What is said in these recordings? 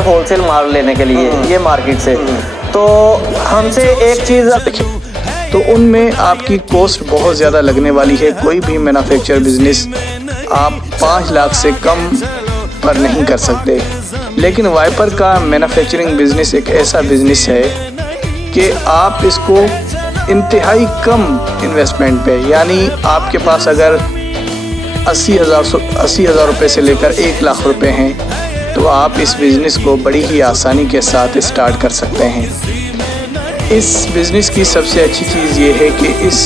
Whole cell مال لینے کے لیے یہ مارکیٹ سے، تو ہم سے ایک چیز تو ان میں آپ کی کوسٹ بہت زیادہ لگنے والی ہے. کوئی بھی مینوفیکچر بزنس آپ 5 لاکھ سے کم پر نہیں کر سکتے. لیکن وائپر کا مینوفیکچرنگ بزنس ایک ایسا بزنس ہے کہ آپ اس کو انتہائی کم انویسٹمنٹ پہ، یعنی آپ کے پاس اگر 80,000 روپے سے لے کر 1 لاکھ روپے ہیں تو آپ اس بزنس کو بڑی ہی آسانی کے ساتھ اسٹارٹ کر سکتے ہیں. اس بزنس کی سب سے اچھی چیز یہ ہے کہ اس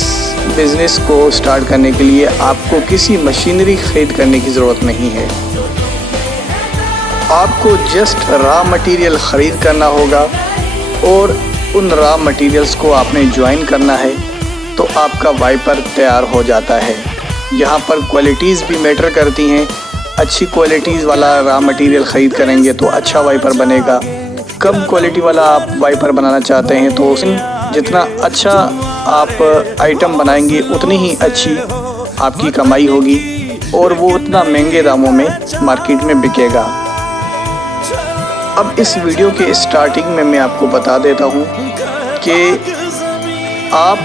بزنس کو اسٹارٹ کرنے کے لیے آپ کو کسی مشینری خرید کرنے کی ضرورت نہیں ہے. آپ کو جسٹ را مٹیریل خرید کرنا ہوگا اور ان را مٹیریلز کو آپ نے جوائن کرنا ہے تو آپ کا وائپر تیار ہو جاتا ہے. یہاں پر کوالٹیز بھی میٹر کرتی ہیں. اچھی کوالٹیز والا را مٹیریل خرید کریں گے تو اچھا وائپر بنے گا. کم کوالٹی والا آپ وائپر بنانا چاہتے ہیں تو جتنا اچھا آپ آئٹم بنائیں گے اتنی ہی اچھی آپ کی کمائی ہوگی اور وہ اتنا مہنگے داموں میں مارکیٹ میں بکے گا. اب اس ویڈیو کے اسٹارٹنگ میں آپ کو بتا دیتا ہوں کہ آپ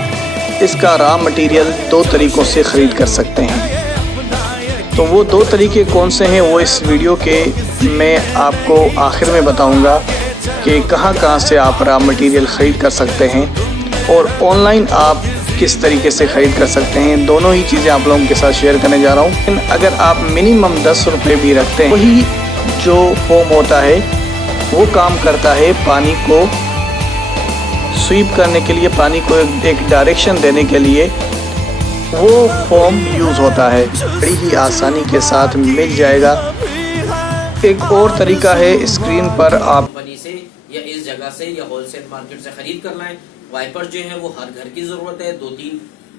اس کا را مٹیریل 2 طریقوں سے خرید کر سکتے ہیں. تو وہ 2 طریقے کون سے ہیں وہ اس ویڈیو کے میں آپ کو آخر میں بتاؤں گا کہ کہاں سے آپ را مٹیریل خرید کر سکتے ہیں اور آن لائن آپ کس طریقے سے خرید کر سکتے ہیں. دونوں ہی چیزیں آپ لوگوں کے ساتھ شیئر کرنے جا رہا ہوں. اگر آپ منیمم 10 روپے بھی رکھتے ہیں وہی جو فوم ہوتا ہے وہ کام کرتا ہے پانی کو سویپ کرنے کے لیے، پانی کو ایک ڈائریکشن دینے کے لیے وہ فوم یوز ہوتا ہے. بڑی ہی آسانی کے ساتھ مل جائے گا. ایک اور طریقہ ہے اسکرین پر آپ کمپنی سے یا اس جگہ سے یا ہول سیل مارکیٹ سے خرید کرنا ہے. وائپر جو ہے وہ ہر گھر کی ضرورت ہے. 2-3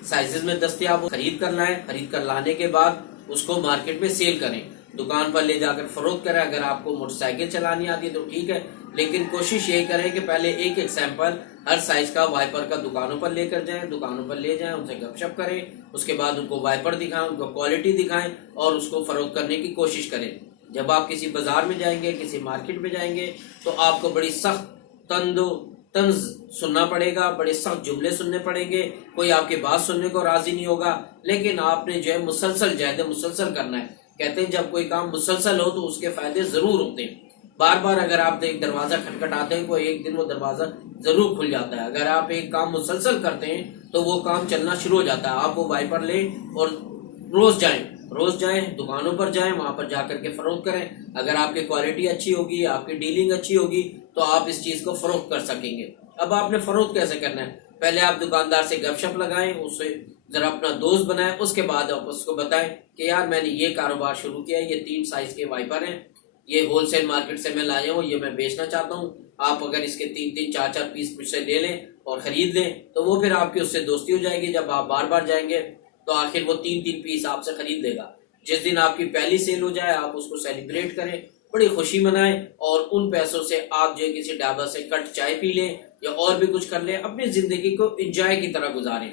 سائزز میں دستیاب خرید کرنا ہے. خرید کر لانے کے بعد اس کو مارکیٹ میں سیل کریں، دکان پر لے جا کر فروخت کریں. اگر آپ کو موٹر سائیکل چلانی آتی ہے تو ٹھیک ہے، لیکن کوشش یہ کریں کہ پہلے ایک سیمپل ہر سائز کا وائپر کا دکانوں پر لے کر جائیں، دکانوں پر لے جائیں، ان سے گپ شپ کریں. اس کے بعد ان کو وائپر دکھائیں، ان کو کوالٹی دکھائیں اور اس کو فروخت کرنے کی کوشش کریں. جب آپ کسی بازار میں جائیں گے، کسی مارکیٹ میں جائیں گے تو آپ کو بڑی سخت طنز سننا پڑے گا، بڑے سخت جملے سننے پڑیں گے. کوئی آپ کی بات سننے کو راضی نہیں ہوگا. لیکن آپ نے جو ہے مسلسل کرنا ہے. کہتے ہیں جب کوئی کام مسلسل ہو تو اس کے فائدے ضرور ہوتے ہیں. بار بار اگر آپ ایک دروازہ کھٹکھٹاتے ہیں کوئی ایک دن وہ دروازہ ضرور کھل جاتا ہے. اگر آپ ایک کام مسلسل کرتے ہیں تو وہ کام چلنا شروع ہو جاتا ہے. آپ وہ وائپر لیں اور روز جائیں دکانوں پر جائیں، وہاں پر جا کر کے فروخت کریں. اگر آپ کی کوالٹی اچھی ہوگی، آپ کی ڈیلنگ اچھی ہوگی تو آپ اس چیز کو فروخت کر سکیں گے. اب آپ نے فروخت کیسے کرنا ہے؟ پہلے آپ دکاندار سے گپ شپ لگائیں، اسے ذرا اپنا دوست بنائیں. اس کے بعد آپ اس کو بتائیں کہ یار میں نے یہ کاروبار شروع کیا ہے، یہ 3 سائز کے وائپر ہیں، یہ ہول سیل مارکیٹ سے میں لایا ہوں، یہ میں بیچنا چاہتا ہوں. آپ اگر اس کے 3-3 4-4 پیس مجھ سے لے لیں اور خرید لیں تو وہ پھر آپ کی اس سے دوستی ہو جائے گی. جب آپ بار بار جائیں گے تو آخر وہ 3-3 پیس آپ سے خرید لے گا. جس دن آپ کی پہلی سیل ہو جائے آپ اس کو سیلیبریٹ کریں، بڑی خوشی منائیں اور ان پیسوں سے آپ جو کسی ڈھابا سے کٹ چائے پی لیں یا اور بھی کچھ کر لیں. اپنی زندگی کو انجوائے کی طرح گزاریں.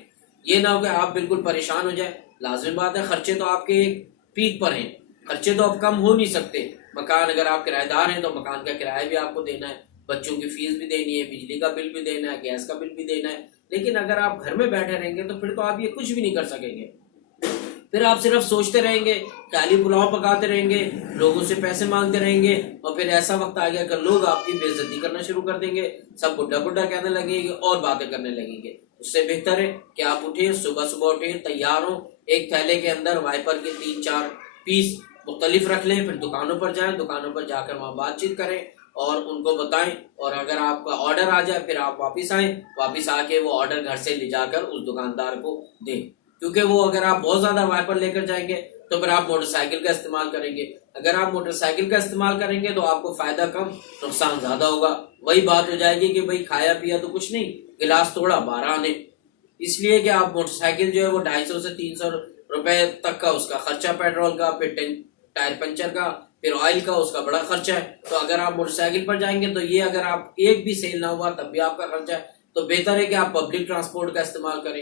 یہ نہ ہو کہ آپ بالکل پریشان ہو جائیں. لازم بات ہے خرچے تو آپ کے ایک پیک پر ہیں، خرچے تو اب کم ہو نہیں سکتے. مکان اگر آپ کرایہ دار ہیں تو مکان کا کرایہ بھی آپ کو دینا ہے، بچوں کی فیس بھی دینی ہے، بجلی کا بل بھی دینا ہے، گیس کا بل بھی دینا ہے. لیکن اگر آپ گھر میں بیٹھے رہیں گے تو پھر تو آپ یہ کچھ بھی نہیں کر سکیں گے. پھر آپ صرف سوچتے رہیں گے، خالی پلاؤ پکاتے رہیں گے، لوگوں سے پیسے مانگتے رہیں گے اور پھر ایسا وقت آ گیا کہ لوگ آپ کی بے عزتی کرنا شروع کر دیں گے، سب بڈھا کہنے لگیں گے اور باتیں کرنے لگیں گے. اس سے بہتر ہے کہ آپ اٹھیں، صبح اٹھیں، تیار ہوں، ایک تھیلے کے اندر وائپر کے 3-4 پیس مختلف رکھ لیں، پھر دکانوں پر جائیں، دکانوں پر جا کر وہاں بات چیت کریں اور ان کو بتائیں. اور اگر آپ کا آرڈر آ جائے پھر آپ واپس آئیں، واپس آ کے وہ آرڈر گھر سے لے جا کر اس دکاندار کو دیں. کیونکہ وہ اگر آپ بہت زیادہ وائپر لے کر جائیں گے تو پھر آپ موٹر سائیکل کا استعمال کریں گے. اگر آپ موٹر سائیکل کا استعمال کریں گے تو آپ کو فائدہ کم نقصان زیادہ ہوگا. وہی بات ہو جائے گی کہ بھائی کھایا پیا تو کچھ نہیں، گلاس توڑا 12 آنے. اس لیے کہ آپ موٹر سائیکل جو ہے وہ 250 سے 300 روپے تک کا اس کا خرچہ، پیٹرول کا، پھر ٹائر پنچر کا، پھر آئل کا، اس کا بڑا خرچہ ہے. تو اگر آپ موٹر سائیکل پر جائیں گے تو یہ اگر آپ ایک بھی سیل نہ ہوا تب بھی آپ کا خرچہ ہے. تو بہتر ہے کہ آپ پبلک ٹرانسپورٹ کا استعمال کریں.